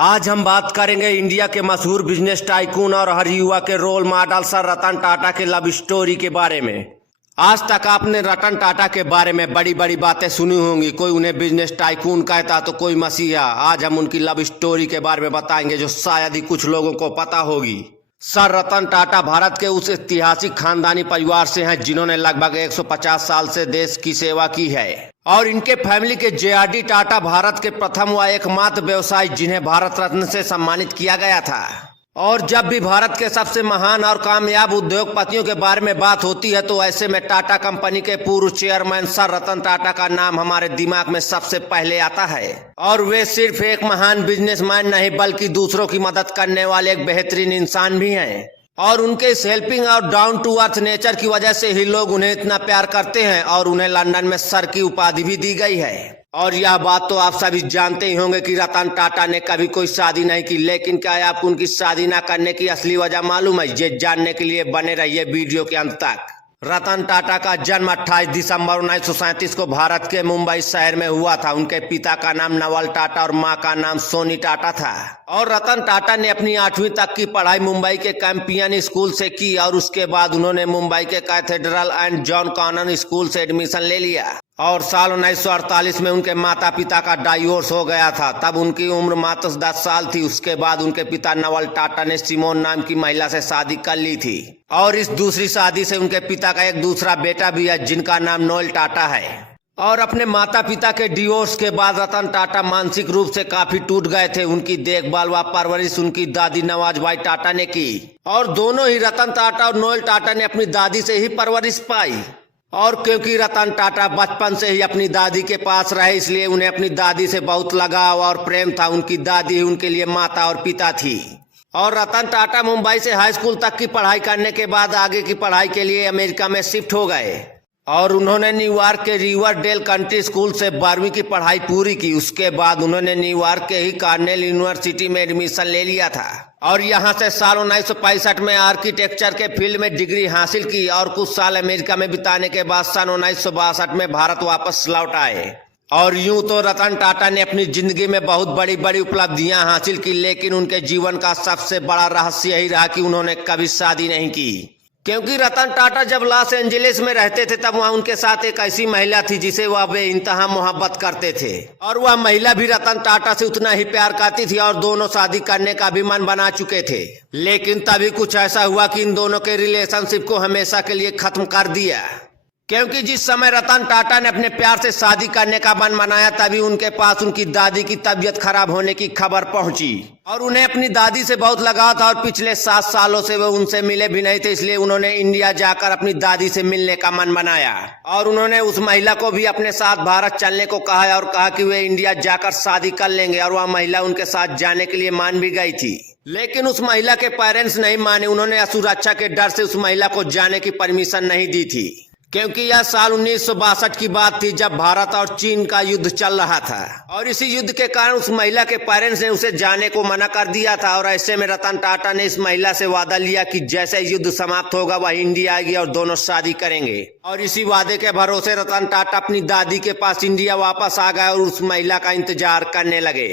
आज हम बात करेंगे इंडिया के मशहूर बिजनेस टाइकून और हर युवा के role model sir Ratan Tata के लव स्टोरी के बारे में। आज तक आपने रतन टाटा के बारे में बड़ी बड़ी बातें सुनी होंगी। कोई उन्हें बिजनेस टाइकून कहता तो कोई मसीहा। आज हम उनकी लव स्टोरी के बारे में बताएंगे जो शायद ही कुछ लोगों को पता होगी। सर रतन टाटा भारत के उस ऐतिहासिक खानदानी परिवार से हैं जिन्होंने लगभग 150 साल से देश की सेवा की है और इनके फैमिली के जे.आर.डी. टाटा भारत के प्रथम व एकमात्र व्यवसायी जिन्हें भारत रत्न से सम्मानित किया गया था। और जब भी भारत के सबसे महान और कामयाब उद्योगपतियों के बारे में बात होती है तो ऐसे में टाटा कंपनी के पूर्व चेयरमैन सर रतन टाटा का नाम हमारे दिमाग में सबसे पहले आता है। और वे सिर्फ एक महान बिजनेसमैन नहीं बल्कि दूसरों की मदद करने वाले एक बेहतरीन इंसान भी हैं। और उनके इस हेल्पिंग और डाउन टू अर्थ नेचर की वजह से ही लोग उन्हें इतना प्यार करते हैं और उन्हें लंदन में सर की उपाधि भी दी गई है। और यह बात तो आप सभी जानते ही होंगे कि रतन टाटा ने कभी कोई शादी नहीं की, लेकिन क्या आपको उनकी शादी न करने की असली वजह मालूम है? ये जानने के लिए बने रहिए वीडियो के अंत तक। रतन टाटा का जन्म 28 दिसंबर 1937 को भारत के मुंबई शहर में हुआ था। उनके पिता का नाम नवल टाटा और मां का नाम सोनी टाटा था। और रतन टाटा ने अपनी 8वीं तक की पढ़ाई मुंबई के कैंपियन स्कूल से की और उसके बाद उन्होंने मुंबई के cathedral and John Connon school से एडमिशन ले लिया। और साल 1948 में उनके माता पिता का डाइवोर्स हो गया था। तब उनकी उम्र मात्र 10 साल थी। उसके बाद उनके पिता नवल टाटा ने सिमोन नाम की महिला से शादी कर ली थी और इस दूसरी शादी से उनके पिता का एक दूसरा बेटा भी है जिनका नाम नोएल टाटा है। और अपने माता पिता के डिवोर्स के बाद रतन टाटा मानसिक रूप से काफी टूट गए थे। उनकी देखभाल व परवरिश उनकी दादी नवाजबाई टाटा ने की और दोनों ही रतन टाटा और नोएल टाटा ने अपनी दादी से ही परवरिश पाई। और क्योंकि रतन टाटा बचपन से ही अपनी दादी के पास रहे इसलिए उन्हें अपनी दादी से बहुत लगाव और प्रेम था। उनकी दादी ही उनके लिए माता और पिता थी। और रतन टाटा मुंबई से हाई स्कूल तक की पढ़ाई करने के बाद आगे की पढ़ाई के लिए अमेरिका में शिफ्ट हो गए और उन्होंने न्यूयॉर्क के रिवरडेल कंट्री स्कूल से 12वीं की पढ़ाई पूरी की। उसके बाद उन्होंने न्यूयॉर्क के ही कार्नेल यूनिवर्सिटी में एडमिशन ले लिया था और यहाँ से साल 1965 में आर्किटेक्चर के फील्ड में डिग्री हासिल की और कुछ साल अमेरिका में बिताने के बाद सन 1962 में भारत वापस लौट आए। और यूं तो रतन टाटा ने अपनी जिंदगी में बहुत बड़ी बड़ी उपलब्धियां हासिल की, लेकिन उनके जीवन का सबसे बड़ा रहस्य यही रहा कि उन्होंने कभी शादी नहीं की। क्योंकि रतन टाटा जब लॉस एंजलिस में रहते थे तब वहाँ उनके साथ एक ऐसी महिला थी जिसे वह बेइंतहा मोहब्बत करते थे और वह महिला भी रतन टाटा से उतना ही प्यार करती थी और दोनों शादी करने का भी मन बना चुके थे। लेकिन तभी कुछ ऐसा हुआ कि इन दोनों के रिलेशनशिप को हमेशा के लिए खत्म कर दिया। क्योंकि जिस समय रतन टाटा ने अपने प्यार से शादी करने का मन बनाया तभी उनके पास उनकी दादी की तबीयत खराब होने की खबर पहुंची और उन्हें अपनी दादी से बहुत लगाव था और पिछले 7 सालों से वो उनसे मिले भी नहीं थे। इसलिए उन्होंने इंडिया जाकर अपनी दादी से मिलने का मन बनाया और उन्होंने उस महिला को भी अपने साथ भारत चलने को कहा और कहा कि वे इंडिया जाकर शादी कर लेंगे। और वह महिला उनके साथ जाने के लिए मान भी गई थी, लेकिन उस महिला के पेरेंट्स नहीं माने। उन्होंने असुरक्षा के डर से उस महिला को जाने की परमिशन नहीं दी थी। क्योंकि यह साल 1962 की बात थी जब भारत और चीन का युद्ध चल रहा था और इसी युद्ध के कारण उस महिला के पेरेंट्स ने उसे जाने को मना कर दिया था। और ऐसे में रतन टाटा ने इस महिला से वादा लिया कि जैसे युद्ध समाप्त होगा वह इंडिया आएगी और दोनों शादी करेंगे। और इसी वादे के भरोसे रतन टाटा अपनी दादी के पास इंडिया वापस आ गए और उस महिला का इंतजार करने लगे।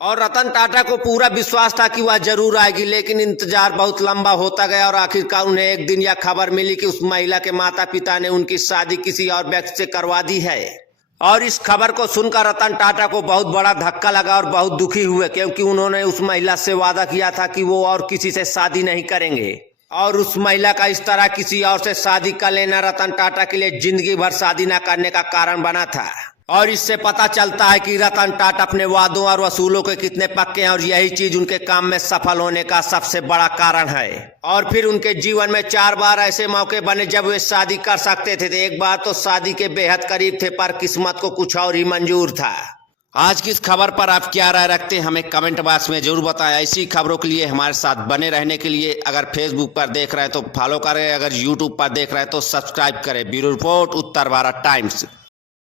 और रतन टाटा को पूरा विश्वास था कि वह जरूर आएगी, लेकिन इंतजार बहुत लंबा होता गया और आखिरकार उन्हें एक दिन यह खबर मिली कि उस महिला के माता पिता ने उनकी शादी किसी और व्यक्ति से करवा दी है। और इस खबर को सुनकर रतन टाटा को बहुत बड़ा धक्का लगा और बहुत दुखी हुए, क्योंकि उन्होंने उस महिला से वादा किया था कि वो और किसी से शादी नहीं करेंगे। और उस महिला का इस तरह किसी और से शादी कर लेना रतन टाटा के लिए जिंदगी भर शादी न करने का कारण बना था। और इससे पता चलता है कि रतन टाटा अपने वादों और वसूलों के कितने पक्के हैं और यही चीज उनके काम में सफल होने का सबसे बड़ा कारण है। और फिर उनके जीवन में 4 बार ऐसे मौके बने जब वे शादी कर सकते थे। एक बार तो शादी के बेहद करीब थे पर किस्मत को कुछ और ही मंजूर था। आज की इस खबर पर आप क्या राय रखते हैं हमें कमेंट बॉक्स में जरूर बताएं। ऐसी खबरों के लिए हमारे साथ बने रहने के लिए अगर फेसबुक पर देख रहे हैं तो फॉलो करें, अगर यूट्यूब पर देख रहे हैं तो सब्सक्राइब करें। ब्यूरो रिपोर्ट उत्तर भारत टाइम्स।